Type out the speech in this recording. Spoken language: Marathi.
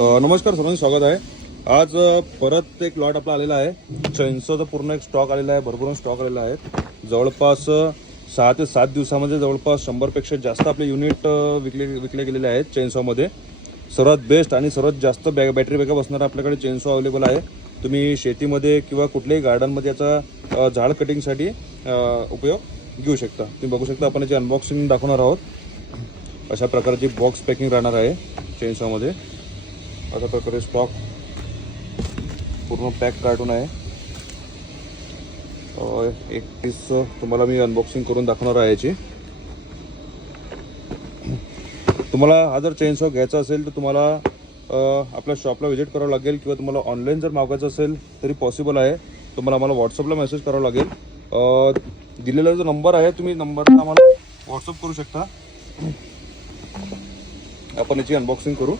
नमस्कार सर्वांनी, स्वागत आहे. आज परत एक लॉट आपला आलेला आहे. चेनसोचा पूर्ण एक स्टॉक आलेला आहे, भरपूर स्टॉक आलेला आहे. जवळपास 6 ते 7 दिवसामध्ये जवळपास 100पेक्षा जास्त आपले युनिट विकले गेलेले आहेत. चेनसॉमध्ये सर्वात बेस्ट आणि सर्वात जास्त बॅटरी बॅकअप असणारा आपल्याकडे चेनसॉ अवेलेबल आहे. तुम्ही शेतीमध्ये किंवा कुठल्याही गार्डनमध्ये याचा झाड कटिंगसाठी उपयोग घेऊ शकता. तुम्ही बघू शकता, आपण याची अनबॉक्सिंग दाखवणार आहोत. अशा प्रकारची बॉक्स पॅकिंग राहणार आहे चेनसॉमध्ये. अशा प्रकारे स्टॉक पूर्ण पॅक कार्टून आहे. एक पीस तुम्हाला मी अनबॉक्सिंग करून दाखवणार आहे याची. तुम्हाला हा जर चेनसॉ घ्यायचा असेल तर तुम्हाला आपल्या शॉपला व्हिजिट करावं लागेल, किंवा तुम्हाला ऑनलाईन जर मागवायचं असेल तरी पॉसिबल आहे. तुम्हाला आम्हाला व्हॉट्सअपला मेसेज करावं लागेल. दिलेला जो नंबर आहे, तुम्ही नंबरला आम्हाला व्हॉट्सअप करू शकता. आपण याची अनबॉक्सिंग करू.